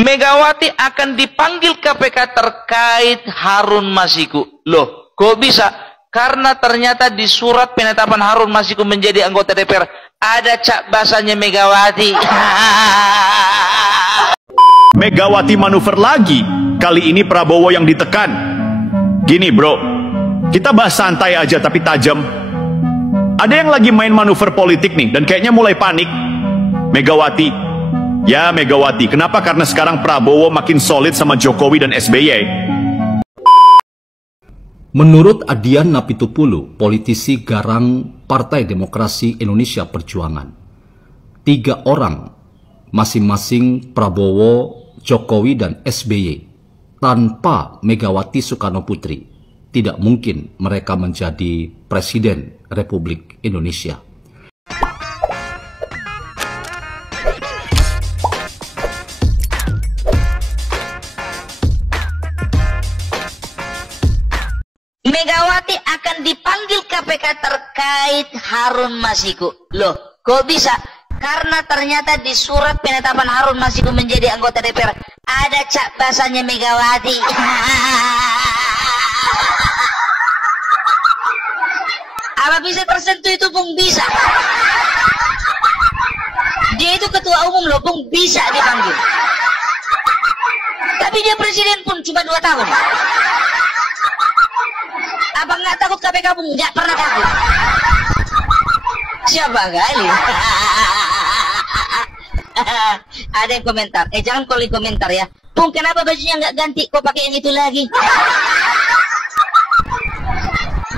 Megawati akan dipanggil KPK terkait Harun Masiku. Loh, kok bisa? Karena ternyata di surat penetapan Harun Masiku menjadi anggota DPR ada cak basahnya Megawati. Megawati manuver lagi. Kali ini Prabowo yang ditekan. Gini bro, kita bahas santai aja tapi tajam. Ada yang lagi main manuver politik nih dan kayaknya mulai panik. Megawati, ya Megawati, kenapa? Karena sekarang Prabowo makin solid sama Jokowi dan SBY. Menurut Adian Napitupulu, politisi garang Partai Demokrasi Indonesia Perjuangan, 3 orang, masing-masing Prabowo, Jokowi, dan SBY, tanpa Megawati Soekarno Putri, tidak mungkin mereka menjadi Presiden Republik Indonesia. Megawati akan dipanggil KPK terkait Harun Masiku. Loh, kok bisa? Karena ternyata di surat penetapan Harun Masiku menjadi anggota DPR ada cak basahnya Megawati. Apa bisa tersentuh itu pun bisa. Dia itu ketua umum loh, pun bisa dipanggil. Tapi dia presiden pun cuma 2 tahun. Abang nggak takut KPK pun nggak pernah takut. Siapa kali? Ada yang komentar. Jangan calling komentar ya. Pung, kenapa bajunya nggak ganti? Kok pakai yang itu lagi?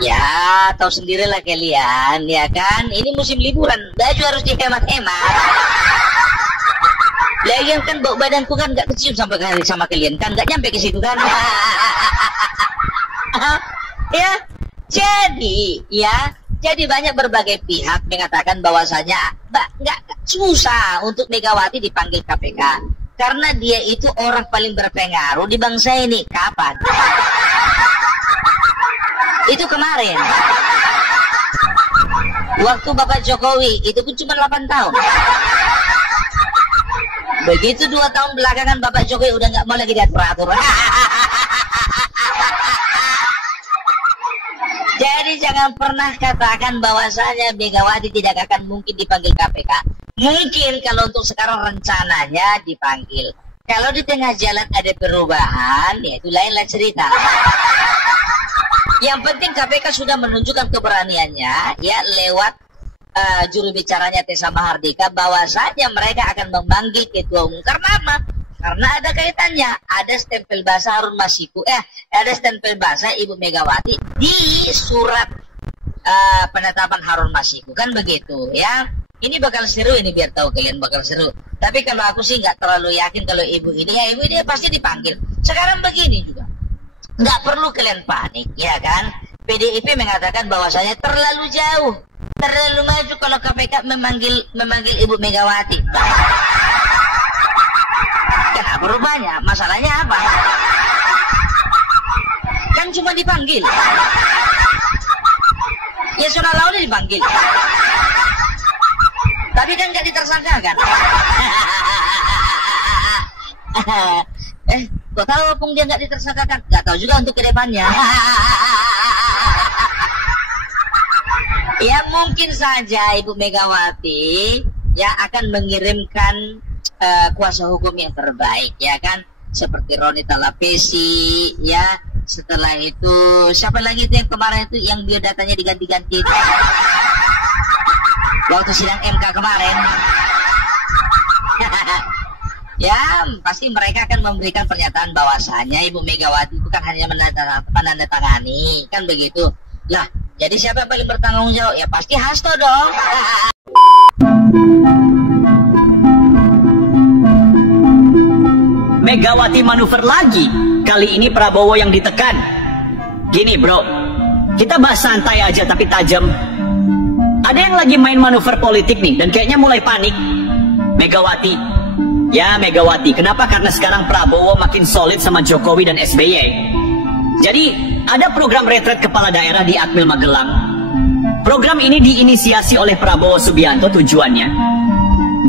Ya, tahu sendirilah kalian, ya kan? Ini musim liburan, baju harus dihemat-hemat. Lagian kan bau badanku kan nggak kecium sampai sama kalian kan, nggak nyampe ke situ kan? Ya, jadi banyak berbagai pihak mengatakan bahwasanya nggak susah untuk Megawati dipanggil KPK karena dia itu orang paling berpengaruh di bangsa ini. Kapan? Itu kemarin. Waktu Bapak Jokowi itu pun cuma 8 tahun. Begitu 2 tahun belakangan Bapak Jokowi udah nggak mau lagi diatur-atur. Jadi jangan pernah katakan bahwasanya Megawati tidak akan mungkin dipanggil KPK. Mungkin kalau untuk sekarang rencananya dipanggil. Kalau di tengah jalan ada perubahan, ya itu lainlah cerita. Yang penting KPK sudah menunjukkan keberaniannya, ya lewat juru bicaranya Tessa Mahardika, bahwasanya mereka akan memanggil ketua umum. Karena apa? Karena ada kaitannya, ada stempel basah Harun Masiku, ada stempel basah Ibu Megawati di surat penetapan Harun Masiku, kan begitu ya. Ini bakal seru, ini biar tahu kalian bakal seru. Tapi kalau aku sih nggak terlalu yakin kalau ibu ini pasti dipanggil. Sekarang begini juga, nggak perlu kalian panik, ya kan? PDIP mengatakan bahwasanya terlalu jauh, terlalu maju kalau KPK memanggil Ibu Megawati. Kenapa rupanya? Masalahnya apa? Kan cuma dipanggil. Ya Yasona Lawli dipanggil. Tapi kan nggak ditersangkakan. Kok tahu Pung dia nggak ditersangkakan? Nggak tahu juga untuk kedepannya. Ya mungkin saja Ibu Megawati ya akan mengirimkan kuasa hukum yang terbaik, ya kan, seperti Roni Talapesi, ya. Setelah itu siapa lagi itu yang kemarin itu yang biodatanya diganti-ganti waktu sidang MK kemarin. Ya pasti mereka akan memberikan pernyataan bahwasanya Ibu Megawati bukan hanya menandatangani, kan begitu lah. Jadi siapa yang paling bertanggung jawab? Ya pasti Hasto dong. Megawati manuver lagi. Kali ini Prabowo yang ditekan. Gini bro, kita bahas santai aja tapi tajam. Ada yang lagi main manuver politik nih dan kayaknya mulai panik. Megawati, ya Megawati, kenapa? Karena sekarang Prabowo makin solid sama Jokowi dan SBY. Jadi ada program retret kepala daerah di Akmil Magelang. Program ini diinisiasi oleh Prabowo Subianto. Tujuannya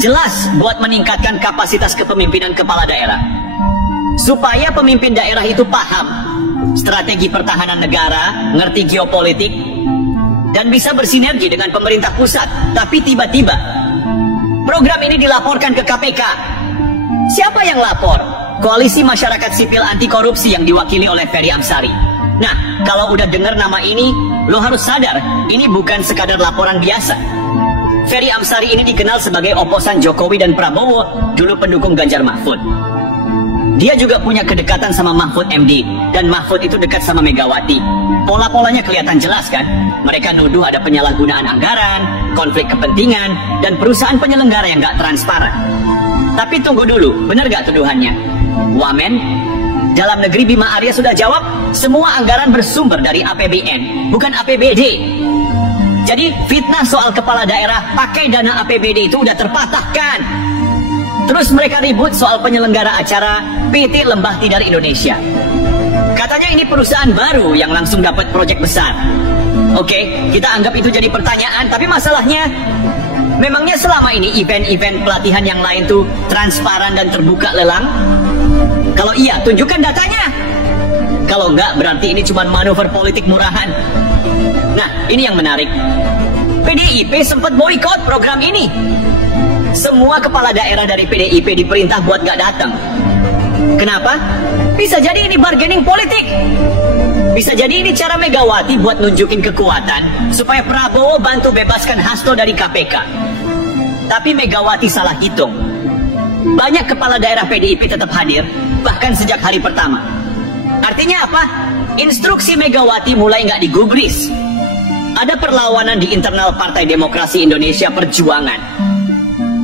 jelas buat meningkatkan kapasitas kepemimpinan kepala daerah. supaya pemimpin daerah itu paham strategi pertahanan negara, ngerti geopolitik, dan bisa bersinergi dengan pemerintah pusat. Tapi tiba-tiba program ini dilaporkan ke KPK. Siapa yang lapor? Koalisi Masyarakat Sipil Anti Korupsi yang diwakili oleh Ferry Amsari. Nah, kalau udah dengar nama ini, lo harus sadar, ini bukan sekadar laporan biasa. Ferry Amsari ini dikenal sebagai oposan Jokowi dan Prabowo, dulu pendukung Ganjar Mahfud. Dia juga punya kedekatan sama Mahfud MD, dan Mahfud itu dekat sama Megawati. Pola-polanya kelihatan jelas kan? Mereka nuduh ada penyalahgunaan anggaran, konflik kepentingan, dan perusahaan penyelenggara yang gak transparan. Tapi tunggu dulu, bener gak tuduhannya? Wamen, dalam negeri Bima Arya sudah jawab, semua anggaran bersumber dari APBN, bukan APBD. Jadi fitnah soal kepala daerah pakai dana APBD itu udah terpatahkan. Terus mereka ribut soal penyelenggara acara PT Lembah Tidar Indonesia. Katanya ini perusahaan baru yang langsung dapat proyek besar. Oke, kita anggap itu jadi pertanyaan, tapi masalahnya, memangnya selama ini event-event pelatihan yang lain tuh transparan dan terbuka lelang? Kalau iya, tunjukkan datanya. Kalau enggak, berarti ini cuma manuver politik murahan. Nah, ini yang menarik. PDIP sempat boikot program ini. Semua kepala daerah dari PDIP diperintah buat gak datang. Kenapa? Bisa jadi ini bargaining politik. Bisa jadi ini cara Megawati buat nunjukin kekuatan supaya Prabowo bantu bebaskan Hasto dari KPK. Tapi Megawati salah hitung. Banyak kepala daerah PDIP tetap hadir, bahkan sejak hari pertama. Artinya apa? Instruksi Megawati mulai nggak digubris. Ada perlawanan di internal Partai Demokrasi Indonesia Perjuangan.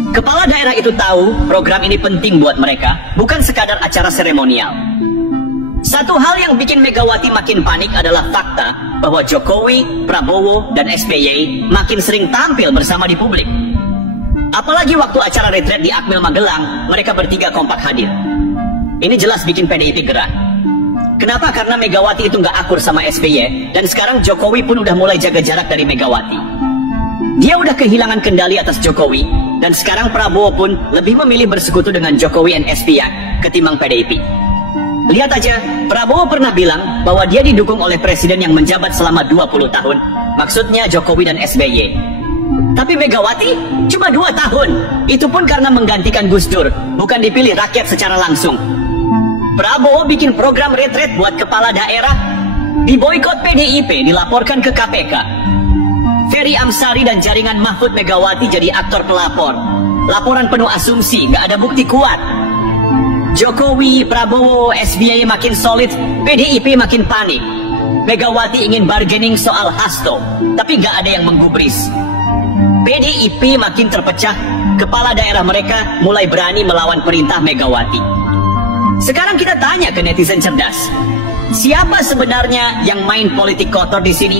Kepala daerah itu tahu program ini penting buat mereka, bukan sekadar acara seremonial. Satu hal yang bikin Megawati makin panik adalah fakta bahwa Jokowi, Prabowo, dan SBY makin sering tampil bersama di publik. Apalagi waktu acara retret di Akmil Magelang, mereka bertiga kompak hadir. Ini jelas bikin PDIP gerah. Kenapa? Karena Megawati itu nggak akur sama SBY, dan sekarang Jokowi pun udah mulai jaga jarak dari Megawati. Dia udah kehilangan kendali atas Jokowi, dan sekarang Prabowo pun lebih memilih bersekutu dengan Jokowi dan SBY ketimbang PDIP. Lihat aja, Prabowo pernah bilang bahwa dia didukung oleh presiden yang menjabat selama 20 tahun. Maksudnya Jokowi dan SBY. Tapi Megawati cuma 2 tahun. Itu pun karena menggantikan Gus Dur, bukan dipilih rakyat secara langsung. Prabowo bikin program retret buat kepala daerah, diboikot PDIP, dilaporkan ke KPK. Ferry Amsari dan jaringan Mahfud Megawati jadi aktor pelapor. Laporan penuh asumsi, nggak ada bukti kuat. Jokowi, Prabowo, SBY makin solid, PDIP makin panik. Megawati ingin bargaining soal Hasto, tapi nggak ada yang menggubris. PDIP makin terpecah, kepala daerah mereka mulai berani melawan perintah Megawati. Sekarang kita tanya ke netizen cerdas, siapa sebenarnya yang main politik kotor di sini?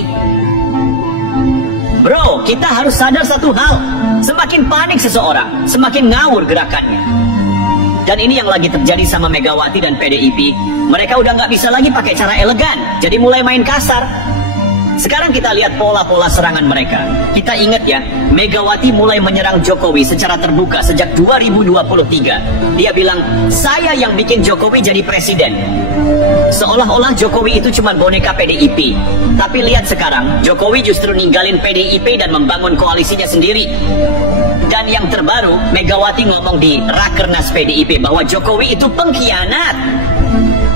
Bro, kita harus sadar satu hal, semakin panik seseorang, semakin ngawur gerakannya. Dan ini yang lagi terjadi sama Megawati dan PDIP. Mereka udah nggak bisa lagi pakai cara elegan, jadi mulai main kasar. Sekarang kita lihat pola-pola serangan mereka. Kita ingat ya, Megawati mulai menyerang Jokowi secara terbuka sejak 2023. Dia bilang, saya yang bikin Jokowi jadi presiden. Seolah-olah Jokowi itu cuma boneka PDIP. Tapi lihat sekarang, Jokowi justru ninggalin PDIP dan membangun koalisinya sendiri. Dan yang terbaru, Megawati ngomong di Rakernas PDIP bahwa Jokowi itu pengkhianat.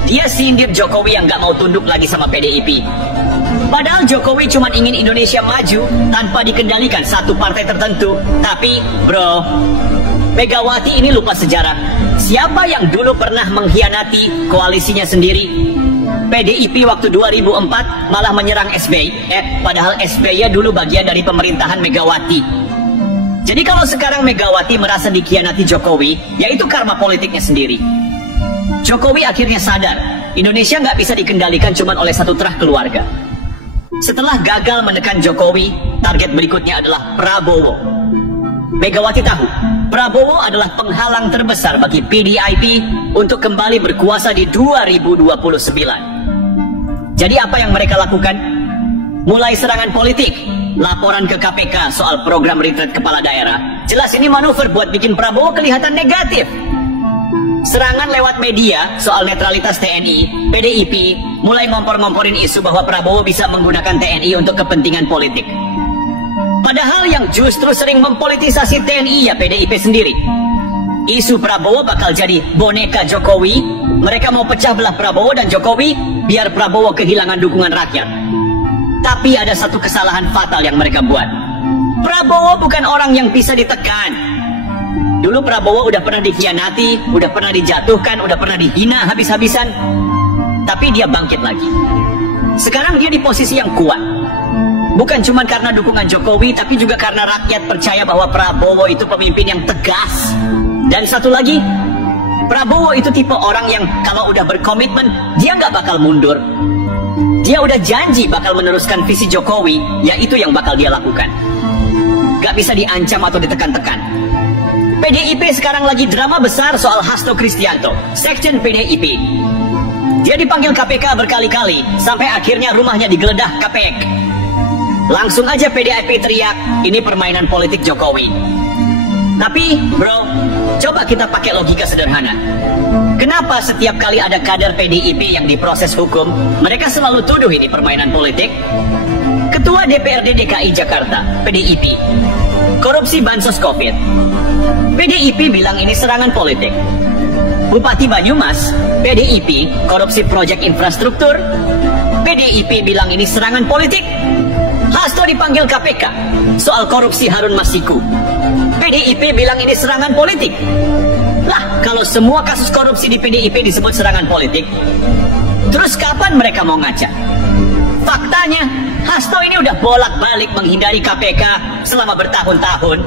Dia sindir Jokowi yang gak mau tunduk lagi sama PDIP. Padahal Jokowi cuma ingin Indonesia maju tanpa dikendalikan satu partai tertentu. Tapi, bro, Megawati ini lupa sejarah. Siapa yang dulu pernah mengkhianati koalisinya sendiri? PDIP waktu 2004 malah menyerang SBY. Padahal SBY dulu bagian dari pemerintahan Megawati. Jadi kalau sekarang Megawati merasa dikhianati Jokowi, yaitu karma politiknya sendiri. Jokowi akhirnya sadar, Indonesia nggak bisa dikendalikan cuma oleh satu terah keluarga. Setelah gagal menekan Jokowi, target berikutnya adalah Prabowo. Megawati tahu, Prabowo adalah penghalang terbesar bagi PDIP untuk kembali berkuasa di 2029. Jadi apa yang mereka lakukan? Mulai serangan politik, laporan ke KPK soal program retret kepala daerah. Jelas ini manuver buat bikin Prabowo kelihatan negatif. Serangan lewat media soal netralitas TNI, PDIP mulai ngompor-ngomporin isu bahwa Prabowo bisa menggunakan TNI untuk kepentingan politik. Padahal yang justru sering mempolitisasi TNI ya PDIP sendiri. Isu Prabowo bakal jadi boneka Jokowi, mereka mau pecah belah Prabowo dan Jokowi biar Prabowo kehilangan dukungan rakyat. Tapi ada satu kesalahan fatal yang mereka buat. Prabowo bukan orang yang bisa ditekan. Dulu Prabowo udah pernah dikhianati, udah pernah dijatuhkan, udah pernah dihina habis-habisan. Tapi dia bangkit lagi. Sekarang dia di posisi yang kuat. Bukan cuma karena dukungan Jokowi, tapi juga karena rakyat percaya bahwa Prabowo itu pemimpin yang tegas. Dan satu lagi, Prabowo itu tipe orang yang kalau udah berkomitmen, dia nggak bakal mundur. Dia udah janji bakal meneruskan visi Jokowi, yaitu yang bakal dia lakukan. Gak bisa diancam atau ditekan-tekan. PDIP sekarang lagi drama besar soal Hasto Kristianto, Sekjen PDIP. Dia dipanggil KPK berkali-kali, sampai akhirnya rumahnya digeledah KPK. Langsung aja PDIP teriak, ini permainan politik Jokowi. Tapi, bro, coba kita pakai logika sederhana. Kenapa setiap kali ada kader PDIP yang diproses hukum, mereka selalu tuduh ini permainan politik? Ketua DPRD DKI Jakarta, PDIP, korupsi bansos COVID. PDIP bilang ini serangan politik. Bupati Banyumas, PDIP, korupsi proyek infrastruktur. PDIP bilang ini serangan politik. Hasto dipanggil KPK soal korupsi Harun Masiku. PDIP bilang ini serangan politik. Lah, kalau semua kasus korupsi di PDIP disebut serangan politik, terus kapan mereka mau ngaca? Faktanya, Hasto ini udah bolak-balik menghindari KPK selama bertahun-tahun.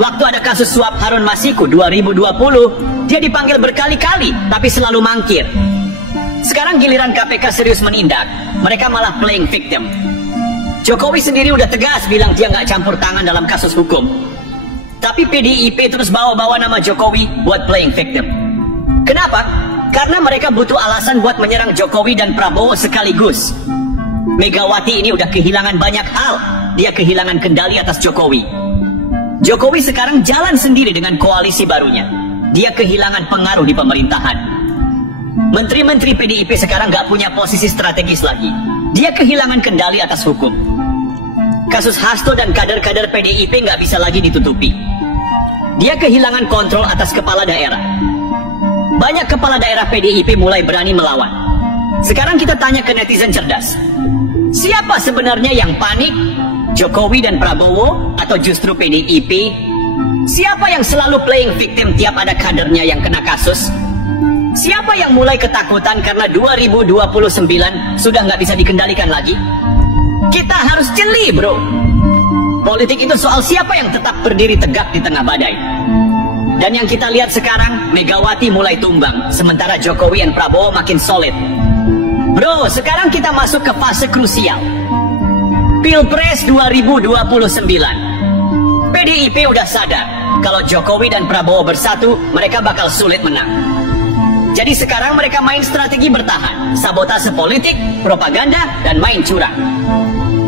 Waktu ada kasus suap Harun Masiku 2020, dia dipanggil berkali-kali, tapi selalu mangkir. Sekarang giliran KPK serius menindak, mereka malah playing victim. Jokowi sendiri udah tegas bilang dia nggak campur tangan dalam kasus hukum. Tapi PDIP terus bawa-bawa nama Jokowi buat playing victim. Kenapa? Karena mereka butuh alasan buat menyerang Jokowi dan Prabowo sekaligus. Megawati ini udah kehilangan banyak hal. Dia kehilangan kendali atas Jokowi. Jokowi sekarang jalan sendiri dengan koalisi barunya. Dia kehilangan pengaruh di pemerintahan. Menteri-menteri PDIP sekarang nggak punya posisi strategis lagi. Dia kehilangan kendali atas hukum. Kasus Hasto dan kader-kader PDIP nggak bisa lagi ditutupi. Dia kehilangan kontrol atas kepala daerah. Banyak kepala daerah PDIP mulai berani melawan. Sekarang kita tanya ke netizen cerdas. Siapa sebenarnya yang panik? Jokowi dan Prabowo atau justru PDIP? Siapa yang selalu playing victim tiap ada kadernya yang kena kasus? Siapa yang mulai ketakutan karena 2029 sudah nggak bisa dikendalikan lagi? Kita harus jeli, bro. Politik itu soal siapa yang tetap berdiri tegak di tengah badai. Dan yang kita lihat sekarang, Megawati mulai tumbang, sementara Jokowi dan Prabowo makin solid. Bro, sekarang kita masuk ke fase krusial. Pilpres 2029. PDIP udah sadar kalau Jokowi dan Prabowo bersatu, mereka bakal sulit menang. Jadi sekarang mereka main strategi bertahan, sabotase politik, propaganda, dan main curang.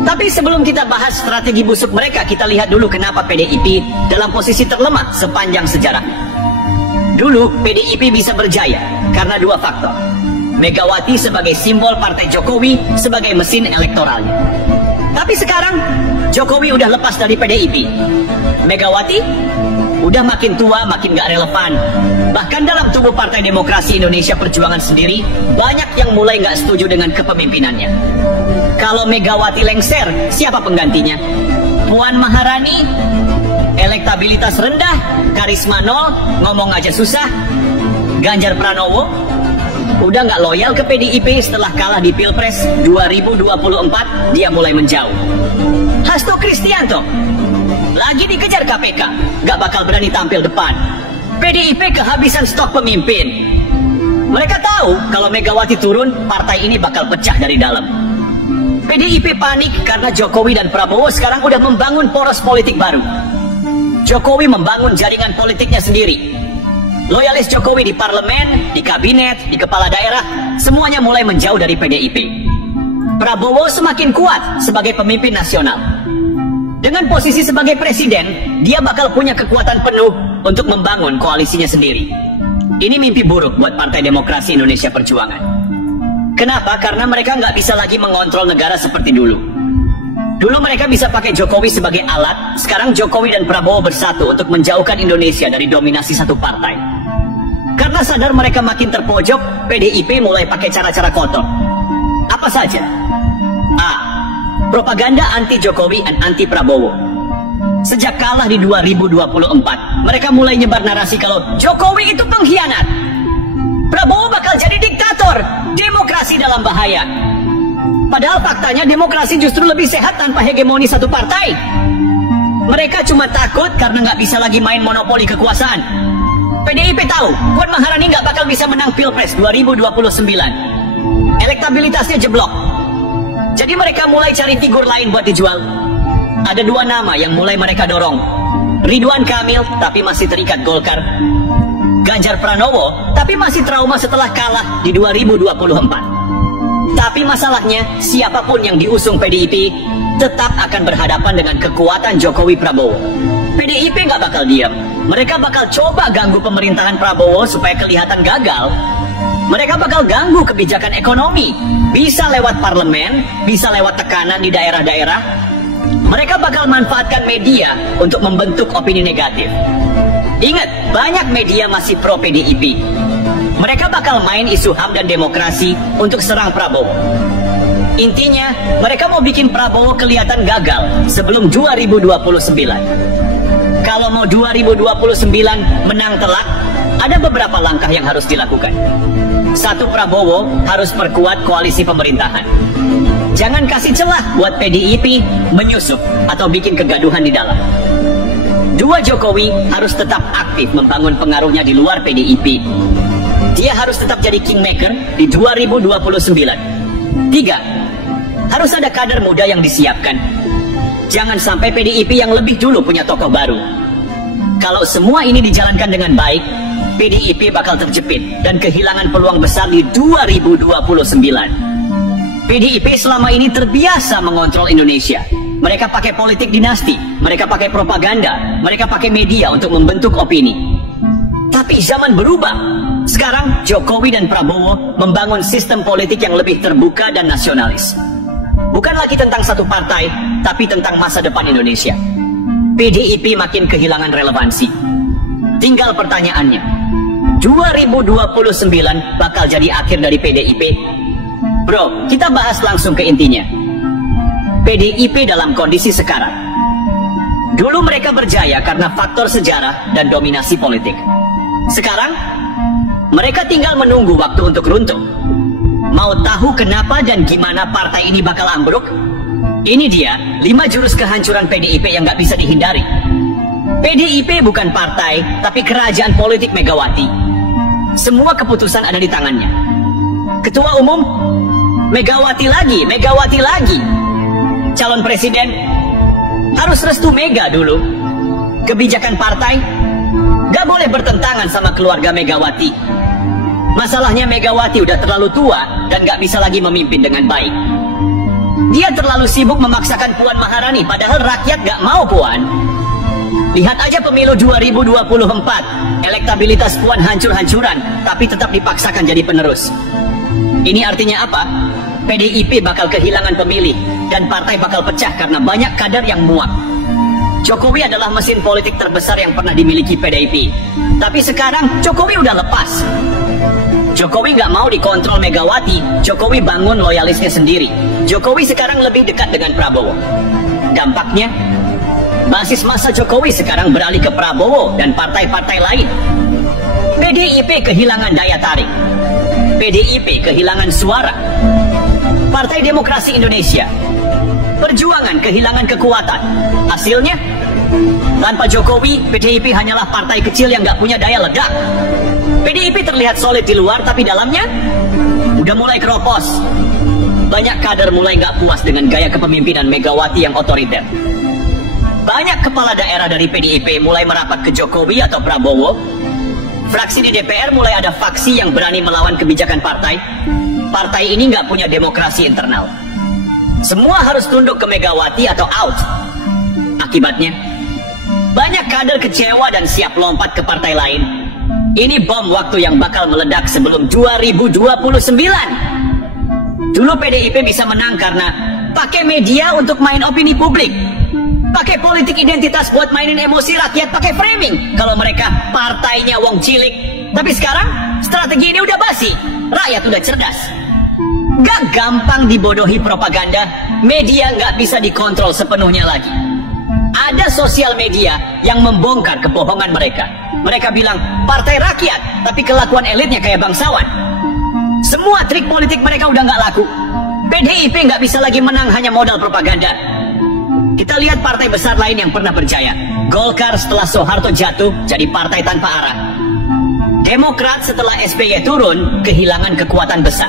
Tapi sebelum kita bahas strategi busuk mereka, kita lihat dulu kenapa PDIP dalam posisi terlemah sepanjang sejarah. Dulu PDIP bisa berjaya karena dua faktor. Megawati sebagai simbol partai Jokowi sebagai mesin elektoralnya. Tapi sekarang Jokowi udah lepas dari PDIP. Megawati udah makin tua, makin gak relevan. Bahkan dalam tubuh Partai Demokrasi Indonesia Perjuangan sendiri, banyak yang mulai gak setuju dengan kepemimpinannya. Kalau Megawati lengser, siapa penggantinya? Puan Maharani, elektabilitas rendah, karisma nol, ngomong aja susah. Ganjar Pranowo, udah gak loyal ke PDIP setelah kalah di Pilpres 2024, dia mulai menjauh. Hasto Kristianto lagi dikejar KPK, gak bakal berani tampil depan. PDIP kehabisan stok pemimpin. Mereka tahu kalau Megawati turun, partai ini bakal pecah dari dalam. PDIP panik karena Jokowi dan Prabowo sekarang udah membangun poros politik baru. Jokowi membangun jaringan politiknya sendiri. Loyalis Jokowi di parlemen, di kabinet, di kepala daerah, semuanya mulai menjauh dari PDIP. Prabowo semakin kuat sebagai pemimpin nasional. Dengan posisi sebagai presiden, dia bakal punya kekuatan penuh untuk membangun koalisinya sendiri. Ini mimpi buruk buat Partai Demokrasi Indonesia Perjuangan. Kenapa? Karena mereka nggak bisa lagi mengontrol negara seperti dulu. Dulu mereka bisa pakai Jokowi sebagai alat, sekarang Jokowi dan Prabowo bersatu untuk menjauhkan Indonesia dari dominasi satu partai. Karena sadar mereka makin terpojok, PDIP mulai pakai cara-cara kotor. Apa saja? A. Propaganda anti Jokowi dan anti Prabowo. Sejak kalah di 2024, mereka mulai nyebar narasi kalau Jokowi itu pengkhianat, Prabowo bakal jadi diktator, demokrasi dalam bahaya. Padahal faktanya demokrasi justru lebih sehat tanpa hegemoni satu partai. Mereka cuma takut karena nggak bisa lagi main monopoli kekuasaan. PDIP tahu, Puan Maharani nggak bakal bisa menang Pilpres 2029. Elektabilitasnya jeblok. Jadi mereka mulai cari figur lain buat dijual. Ada dua nama yang mulai mereka dorong. Ridwan Kamil, tapi masih terikat Golkar. Ganjar Pranowo, tapi masih trauma setelah kalah di 2024. Tapi masalahnya, siapapun yang diusung PDIP tetap akan berhadapan dengan kekuatan Jokowi Prabowo. PDIP nggak bakal diam. Mereka bakal coba ganggu pemerintahan Prabowo supaya kelihatan gagal. Mereka bakal ganggu kebijakan ekonomi. Bisa lewat parlemen, bisa lewat tekanan di daerah-daerah. Mereka bakal manfaatkan media untuk membentuk opini negatif. Ingat, banyak media masih pro PDIP. Mereka bakal main isu HAM dan demokrasi untuk serang Prabowo. Intinya, mereka mau bikin Prabowo kelihatan gagal sebelum 2029. Kalau mau 2029 menang telak, ada beberapa langkah yang harus dilakukan. Satu, Prabowo harus perkuat koalisi pemerintahan. Jangan kasih celah buat PDIP menyusup atau bikin kegaduhan di dalam. Dua, Jokowi harus tetap aktif membangun pengaruhnya di luar PDIP. Dia harus tetap jadi kingmaker di 2029. Tiga, harus ada kader muda yang disiapkan. Jangan sampai PDIP yang lebih dulu punya tokoh baru. Kalau semua ini dijalankan dengan baik, PDIP bakal terjepit dan kehilangan peluang besar di 2029. PDIP selama ini terbiasa mengontrol Indonesia. Mereka pakai politik dinasti, mereka pakai propaganda, mereka pakai media untuk membentuk opini. Tapi zaman berubah. Sekarang Jokowi dan Prabowo membangun sistem politik yang lebih terbuka dan nasionalis. Bukan lagi tentang satu partai, tapi tentang masa depan Indonesia. PDIP makin kehilangan relevansi. Tinggal pertanyaannya, 2029 bakal jadi akhir dari PDIP? Bro, kita bahas langsung ke intinya. PDIP dalam kondisi sekarang. Dulu mereka berjaya karena faktor sejarah dan dominasi politik. Sekarang, mereka tinggal menunggu waktu untuk runtuh. Mau tahu kenapa dan gimana partai ini bakal ambruk? Ini dia 5 jurus kehancuran PDIP yang nggak bisa dihindari. PDIP bukan partai, tapi kerajaan politik Megawati. Semua keputusan ada di tangannya. Ketua Umum, Megawati lagi, Megawati lagi. Calon presiden, harus restu Mega dulu. Kebijakan partai, gak boleh bertentangan sama keluarga Megawati. Masalahnya Megawati udah terlalu tua dan gak bisa lagi memimpin dengan baik. Dia terlalu sibuk memaksakan Puan Maharani, padahal rakyat gak mau Puan. Lihat aja pemilu 2024, elektabilitas Puan hancur-hancuran, tapi tetap dipaksakan jadi penerus. Ini artinya apa? PDIP bakal kehilangan pemilih, dan partai bakal pecah karena banyak kader yang muak. Jokowi adalah mesin politik terbesar yang pernah dimiliki PDIP. Tapi sekarang Jokowi udah lepas. Jokowi nggak mau dikontrol Megawati, Jokowi bangun loyalisnya sendiri. Jokowi sekarang lebih dekat dengan Prabowo. Dampaknya, basis massa Jokowi sekarang beralih ke Prabowo dan partai-partai lain. PDIP kehilangan daya tarik. PDIP kehilangan suara. Partai Demokrasi Indonesia Perjuangan kehilangan kekuatan. Hasilnya, tanpa Jokowi, PDIP hanyalah partai kecil yang gak punya daya ledak. PDIP terlihat solid di luar, tapi dalamnya udah mulai keropos. Banyak kader mulai gak puas dengan gaya kepemimpinan Megawati yang otoriter. Banyak kepala daerah dari PDIP mulai merapat ke Jokowi atau Prabowo. Fraksi di DPR mulai ada faksi yang berani melawan kebijakan partai. Partai ini nggak punya demokrasi internal. Semua harus tunduk ke Megawati atau out. Akibatnya, banyak kader kecewa dan siap lompat ke partai lain. Ini bom waktu yang bakal meledak sebelum 2029. Dulu PDIP bisa menang karena pakai media untuk main opini publik, pakai politik identitas buat mainin emosi rakyat, pakai framing kalau mereka partainya wong cilik. Tapi sekarang strategi ini udah basi, rakyat udah cerdas. Gak gampang dibodohi propaganda, media gak bisa dikontrol sepenuhnya lagi. Ada sosial media yang membongkar kebohongan mereka. Mereka bilang partai rakyat, tapi kelakuan elitnya kayak bangsawan. Semua trik politik mereka udah gak laku. PDIP gak bisa lagi menang hanya modal propaganda. Kita lihat partai besar lain yang pernah berjaya. Golkar setelah Soeharto jatuh jadi partai tanpa arah. Demokrat setelah SBY turun kehilangan kekuatan besar.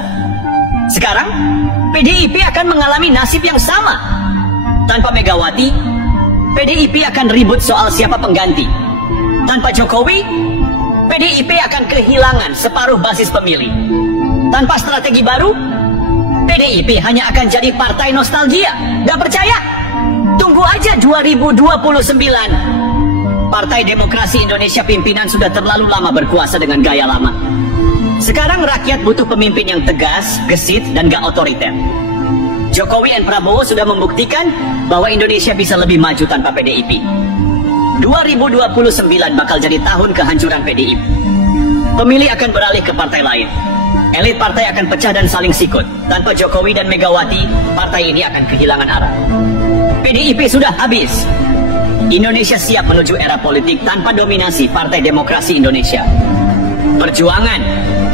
Sekarang PDIP akan mengalami nasib yang sama. Tanpa Megawati, PDIP akan ribut soal siapa pengganti. Tanpa Jokowi, PDIP akan kehilangan separuh basis pemilih. Tanpa strategi baru, PDIP hanya akan jadi partai nostalgia. Gak percaya? Tunggu aja 2029. Partai Demokrasi Indonesia pimpinan sudah terlalu lama berkuasa dengan gaya lama. Sekarang rakyat butuh pemimpin yang tegas, gesit, dan gak otoriter. Jokowi dan Prabowo sudah membuktikan bahwa Indonesia bisa lebih maju tanpa PDIP. 2029 bakal jadi tahun kehancuran PDIP. Pemilih akan beralih ke partai lain. Elit partai akan pecah dan saling sikut. Tanpa Jokowi dan Megawati, partai ini akan kehilangan arah. PDIP sudah habis. Indonesia siap menuju era politik tanpa dominasi Partai Demokrasi Indonesia. Perjuangan.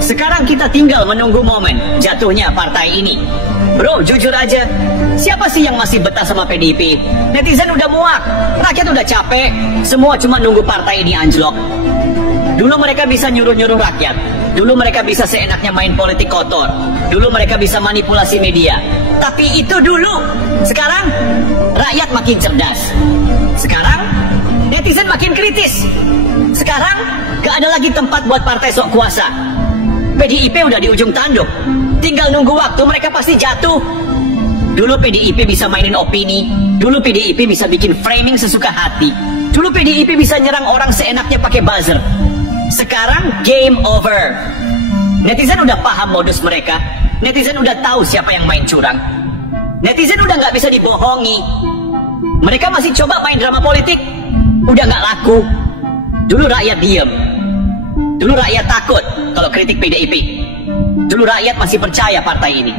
Sekarang kita tinggal menunggu momen jatuhnya partai ini. Bro, jujur aja, siapa sih yang masih betah sama PDIP? Netizen udah muak, rakyat udah capek, semua cuma nunggu partai ini anjlok. Dulu mereka bisa nyuruh-nyuruh rakyat. Dulu mereka bisa seenaknya main politik kotor. Dulu mereka bisa manipulasi media. Tapi itu dulu. Sekarang, rakyat makin cerdas. Sekarang, netizen makin kritis. Sekarang, gak ada lagi tempat buat partai sok kuasa. PDIP udah di ujung tanduk. Tinggal nunggu waktu, mereka pasti jatuh. Dulu PDIP bisa mainin opini. Dulu PDIP bisa bikin framing sesuka hati. Dulu PDIP bisa nyerang orang seenaknya pakai buzzer. Sekarang game over. Netizen udah paham modus mereka. Netizen udah tahu siapa yang main curang. Netizen udah gak bisa dibohongi. Mereka masih coba main drama politik. Udah gak laku. Dulu rakyat diem. Dulu rakyat takut kalau kritik PDIP. Dulu rakyat masih percaya partai ini.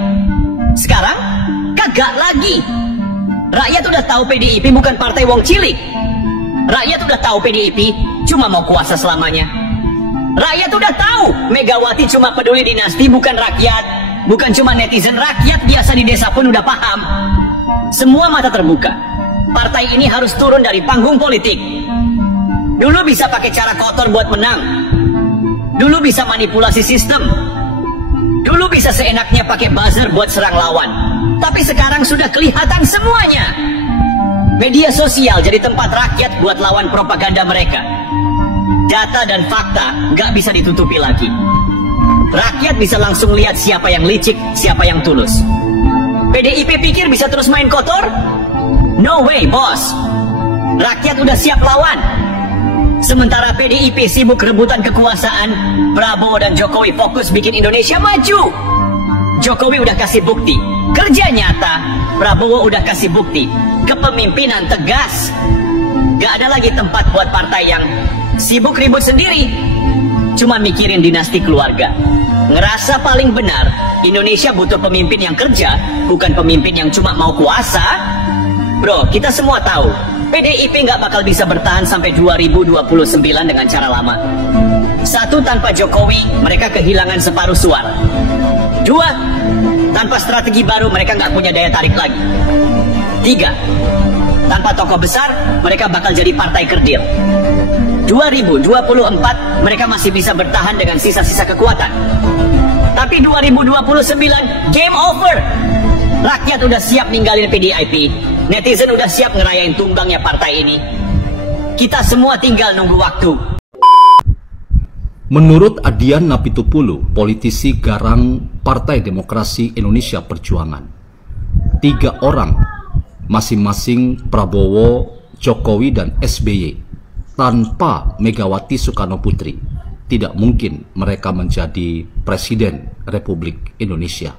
Sekarang kagak lagi. Rakyat udah tahu PDIP bukan partai wong cilik. Rakyat udah tahu PDIP cuma mau kuasa selamanya. Rakyat udah tahu Megawati cuma peduli dinasti bukan rakyat. Bukan cuma netizen, rakyat biasa di desa pun udah paham. Semua mata terbuka. Partai ini harus turun dari panggung politik. Dulu bisa pakai cara kotor buat menang. Dulu bisa manipulasi sistem. Dulu bisa seenaknya pakai buzzer buat serang lawan. Tapi sekarang sudah kelihatan semuanya. Media sosial jadi tempat rakyat buat lawan propaganda mereka. Data dan fakta gak bisa ditutupi lagi. Rakyat bisa langsung lihat siapa yang licik, siapa yang tulus. PDIP pikir bisa terus main kotor? No way, bos. Rakyat udah siap lawan. Sementara PDIP sibuk rebutan kekuasaan, Prabowo dan Jokowi fokus bikin Indonesia maju. Jokowi udah kasih bukti kerja nyata, Prabowo udah kasih bukti kepemimpinan tegas. Gak ada lagi tempat buat partai yang sibuk ribut sendiri, cuma mikirin dinasti keluarga. Ngerasa paling benar, Indonesia butuh pemimpin yang kerja, bukan pemimpin yang cuma mau kuasa. Bro, kita semua tahu PDIP nggak bakal bisa bertahan sampai 2029 dengan cara lama. Satu, tanpa Jokowi, mereka kehilangan separuh suara. Dua, tanpa strategi baru, mereka nggak punya daya tarik lagi. Tiga, tanpa tokoh besar, mereka bakal jadi partai kerdil. 2024, mereka masih bisa bertahan dengan sisa-sisa kekuatan. Tapi 2029, game over. Rakyat udah siap ninggalin PDIP. Netizen udah siap ngerayain tumbangnya partai ini. Kita semua tinggal nunggu waktu. Menurut Adian Napitupulu, politisi garang Partai Demokrasi Indonesia Perjuangan, 3 orang, masing-masing Prabowo, Jokowi, dan SBY, tanpa Megawati Soekarno Putri, tidak mungkin mereka menjadi Presiden Republik Indonesia.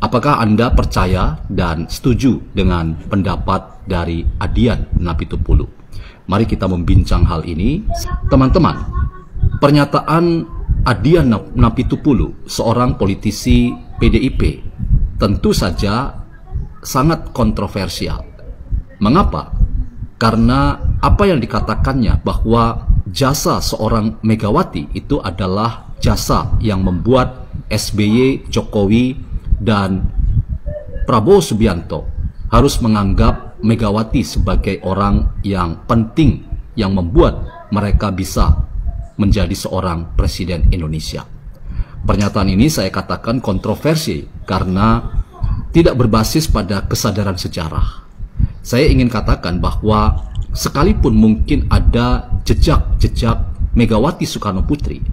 Apakah Anda percaya dan setuju dengan pendapat dari Adian Napitupulu? Mari kita membincang hal ini. Teman-teman, pernyataan Adian Napitupulu, seorang politisi PDIP, tentu saja sangat kontroversial. Mengapa? Karena apa yang dikatakannya bahwa jasa seorang Megawati itu adalah jasa yang membuat SBY, Jokowi, dan Prabowo Subianto harus menganggap Megawati sebagai orang yang penting yang membuat mereka bisa menjadi seorang Presiden Indonesia. Pernyataan ini saya katakan kontroversi karena tidak berbasis pada kesadaran sejarah. Saya ingin katakan bahwa sekalipun mungkin ada jejak-jejak Megawati Soekarno Putri,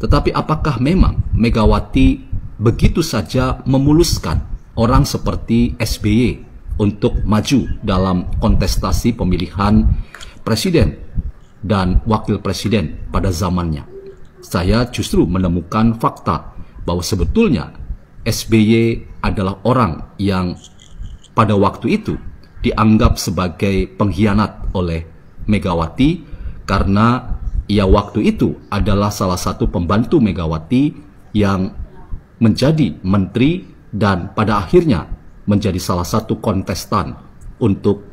tetapi apakah memang Megawati begitu saja memuluskan orang seperti SBY untuk maju dalam kontestasi pemilihan presiden dan wakil presiden pada zamannya? Saya justru menemukan fakta bahwa sebetulnya SBY adalah orang yang pada waktu itu dianggap sebagai pengkhianat oleh Megawati karena ia waktu itu adalah salah satu pembantu Megawati yang menjadi menteri dan pada akhirnya menjadi salah satu kontestan untuk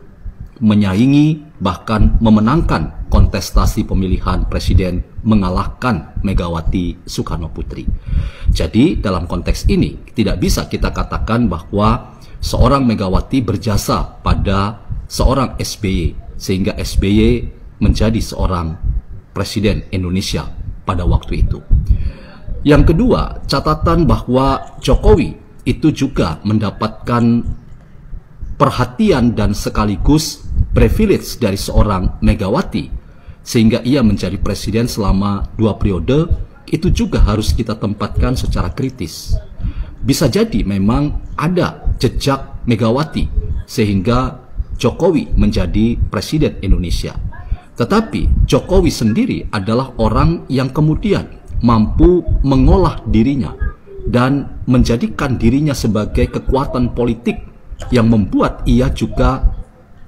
menyaingi bahkan memenangkan kontestasi pemilihan presiden mengalahkan Megawati Soekarno Putri. Jadi dalam konteks ini tidak bisa kita katakan bahwa seorang Megawati berjasa pada seorang SBY sehingga SBY menjadi seorang presiden Indonesia pada waktu itu. Yang kedua, catatan bahwa Jokowi itu juga mendapatkan perhatian dan sekaligus privilege dari seorang Megawati sehingga ia menjadi presiden selama 2 periode, itu juga harus kita tempatkan secara kritis. Bisa jadi memang ada jejak Megawati sehingga Jokowi menjadi presiden Indonesia. Tetapi Jokowi sendiri adalah orang yang kemudian mampu mengolah dirinya dan menjadikan dirinya sebagai kekuatan politik yang membuat ia juga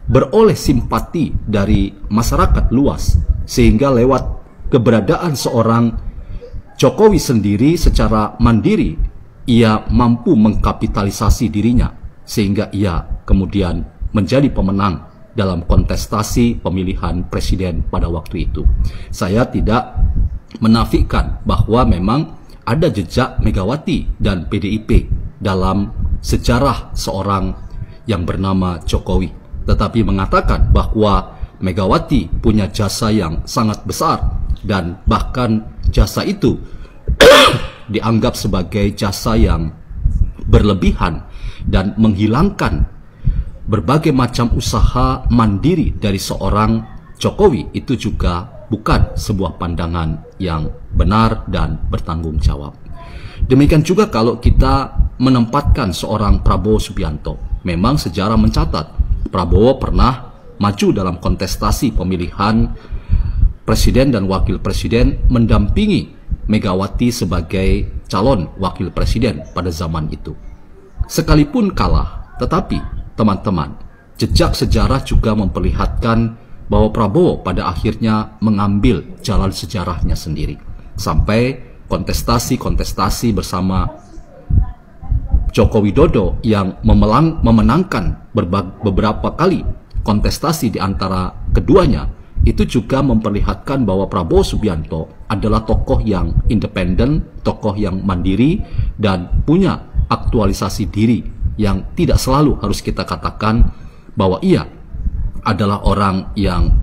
beroleh simpati dari masyarakat luas, sehingga lewat keberadaan seorang Jokowi sendiri secara mandiri ia mampu mengkapitalisasi dirinya sehingga ia kemudian menjadi pemenang dalam kontestasi pemilihan presiden pada waktu itu. Saya tidak menafikan bahwa memang ada jejak Megawati dan PDIP dalam sejarah seorang yang bernama Jokowi, tetapi mengatakan bahwa Megawati punya jasa yang sangat besar dan bahkan jasa itu dianggap sebagai jasa yang berlebihan dan menghilangkan berbagai macam usaha mandiri dari seorang Jokowi. Itu juga bukan sebuah pandangan yang benar dan bertanggung jawab. Demikian juga kalau kita menempatkan seorang Prabowo Subianto. Memang sejarah mencatat Prabowo pernah maju dalam kontestasi pemilihan presiden dan wakil presiden mendampingi Megawati sebagai calon wakil presiden pada zaman itu. Sekalipun kalah, tetapi teman-teman, jejak sejarah juga memperlihatkan bahwa Prabowo pada akhirnya mengambil jalan sejarahnya sendiri. Sampai kontestasi-kontestasi bersama Joko Widodo yang memenangkan beberapa kali kontestasi di antara keduanya, itu juga memperlihatkan bahwa Prabowo Subianto adalah tokoh yang independen, tokoh yang mandiri, dan punya aktualisasi diri yang tidak selalu harus kita katakan bahwa ia adalah orang yang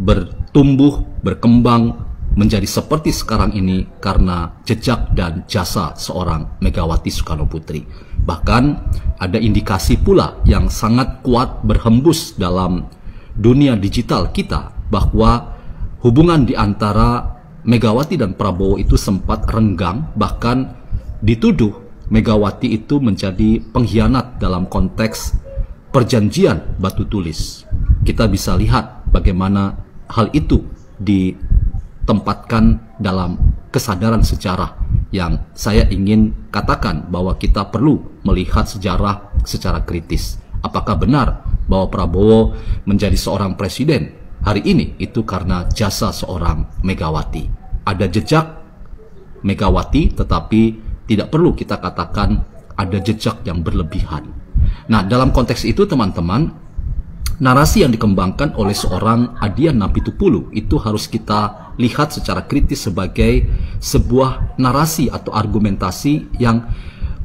bertumbuh, berkembang, menjadi seperti sekarang ini karena jejak dan jasa seorang Megawati Soekarno Putri. Bahkan ada indikasi pula yang sangat kuat berhembus dalam dunia digital kita bahwa hubungan di antara Megawati dan Prabowo itu sempat renggang, bahkan dituduh Megawati itu menjadi pengkhianat dalam konteks perjanjian batu tulis. Kita bisa lihat bagaimana hal itu ditempatkan dalam kesadaran sejarah yang saya ingin katakan bahwa kita perlu melihat sejarah secara kritis. Apakah benar bahwa Prabowo menjadi seorang presiden hari ini itu karena jasa seorang Megawati? Ada jejak Megawati, tetapi tidak perlu kita katakan ada jejak yang berlebihan. Nah, dalam konteks itu teman-teman, narasi yang dikembangkan oleh seorang Adian Napitupulu itu harus kita lihat secara kritis sebagai sebuah narasi atau argumentasi yang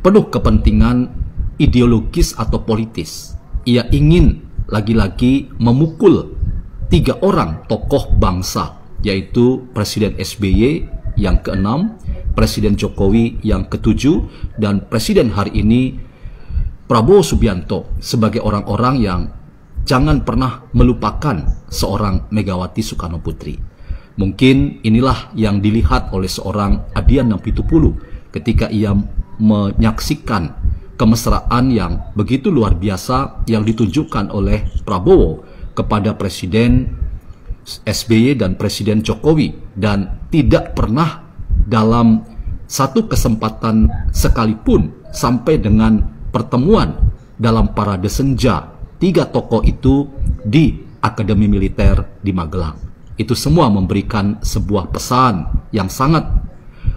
penuh kepentingan ideologis atau politis. Ia ingin lagi-lagi memukul 3 orang tokoh bangsa, yaitu Presiden SBY yang ke-6, Presiden Jokowi yang ke-7, dan Presiden hari ini Prabowo Subianto sebagai orang-orang yang jangan pernah melupakan seorang Megawati Soekarno Putri. Mungkin inilah yang dilihat oleh seorang Adian Napitupulu ketika ia menyaksikan kemesraan yang begitu luar biasa yang ditunjukkan oleh Prabowo kepada Presiden SBY dan Presiden Jokowi, dan tidak pernah dalam satu kesempatan sekalipun sampai dengan pertemuan dalam parade senja 3 tokoh itu di Akademi Militer di Magelang. Itu semua memberikan sebuah pesan yang sangat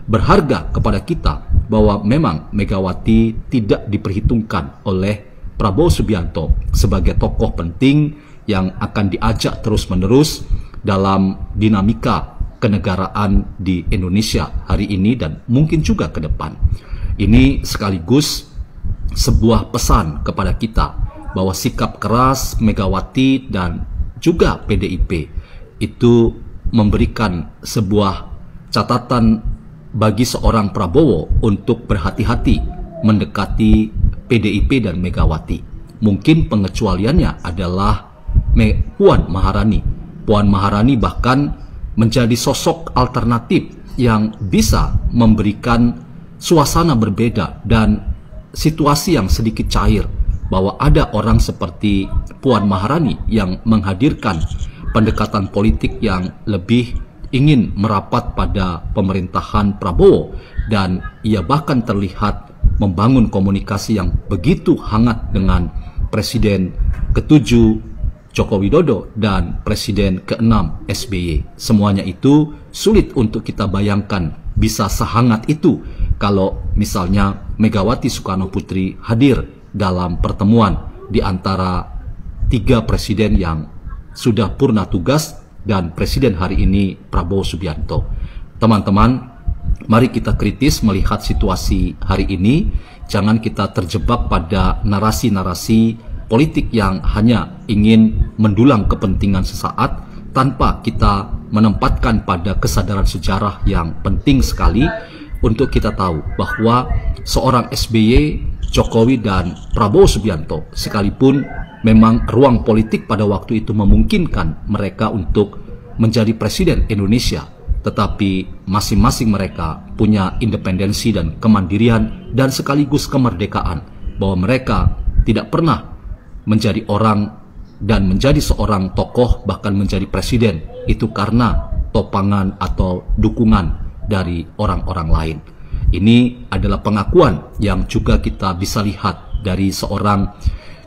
berharga kepada kita bahwa memang Megawati tidak diperhitungkan oleh Prabowo Subianto sebagai tokoh penting yang akan diajak terus-menerus dalam dinamika kenegaraan di Indonesia hari ini dan mungkin juga ke depan. Ini sekaligus sebuah pesan kepada kita bahwa sikap keras Megawati dan juga PDIP itu memberikan sebuah catatan bagi seorang Prabowo untuk berhati-hati mendekati PDIP dan Megawati. Mungkin pengecualiannya adalah Puan Maharani. Puan Maharani bahkan menjadi sosok alternatif yang bisa memberikan suasana berbeda dan situasi yang sedikit cair, bahwa ada orang seperti Puan Maharani yang menghadirkan pendekatan politik yang lebih ingin merapat pada pemerintahan Prabowo, dan ia bahkan terlihat membangun komunikasi yang begitu hangat dengan Presiden ke-7 Joko Widodo dan Presiden ke-6 SBY. Semuanya itu sulit untuk kita bayangkan bisa sehangat itu kalau misalnya Megawati Soekarno Putri hadir dalam pertemuan di antara 3 presiden yang sudah purna tugas dan presiden hari ini Prabowo Subianto. Teman-teman, mari kita kritis melihat situasi hari ini. Jangan kita terjebak pada narasi-narasi politik yang hanya ingin mendulang kepentingan sesaat tanpa kita menempatkan pada kesadaran sejarah yang penting sekali untuk kita tahu bahwa seorang SBY, Jokowi dan Prabowo Subianto sekalipun memang ruang politik pada waktu itu memungkinkan mereka untuk menjadi presiden Indonesia, tetapi masing-masing mereka punya independensi dan kemandirian dan sekaligus kemerdekaan, bahwa mereka tidak pernah menjadi orang dan menjadi seorang tokoh bahkan menjadi presiden itu karena topangan atau dukungan dari orang-orang lain. Ini adalah pengakuan yang juga kita bisa lihat dari seorang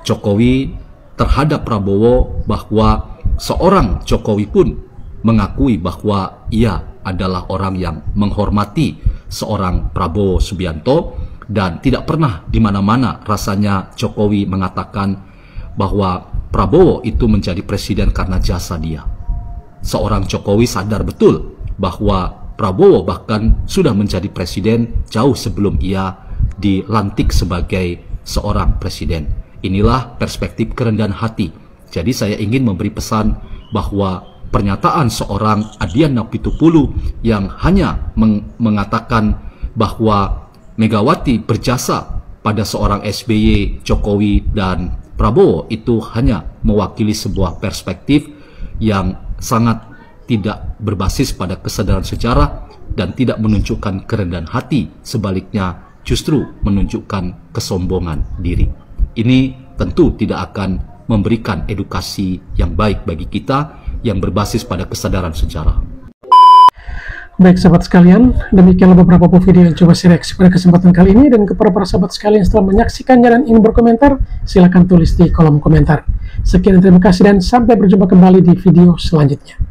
Jokowi terhadap Prabowo, bahwa seorang Jokowi pun mengakui bahwa ia adalah orang yang menghormati seorang Prabowo Subianto, dan tidak pernah di mana-mana rasanya Jokowi mengatakan bahwa Prabowo itu menjadi presiden karena jasa dia. Seorang Jokowi sadar betul bahwa Prabowo bahkan sudah menjadi presiden jauh sebelum ia dilantik sebagai seorang presiden. Inilah perspektif kerendahan hati. Jadi saya ingin memberi pesan bahwa pernyataan seorang Adian Napitupulu yang hanya mengatakan bahwa Megawati berjasa pada seorang SBY, Jokowi dan Prabowo itu hanya mewakili sebuah perspektif yang sangat tidak berbasis pada kesadaran sejarah dan tidak menunjukkan kerendahan hati, sebaliknya justru menunjukkan kesombongan diri. Ini tentu tidak akan memberikan edukasi yang baik bagi kita yang berbasis pada kesadaran sejarah. Baik sahabat sekalian, demikianlah beberapa video yang coba saya reaksi pada kesempatan kali ini, dan kepada para sahabat sekalian setelah menyaksikannya dan ingin berkomentar, silahkan tulis di kolom komentar. Sekian dan terima kasih, dan sampai berjumpa kembali di video selanjutnya.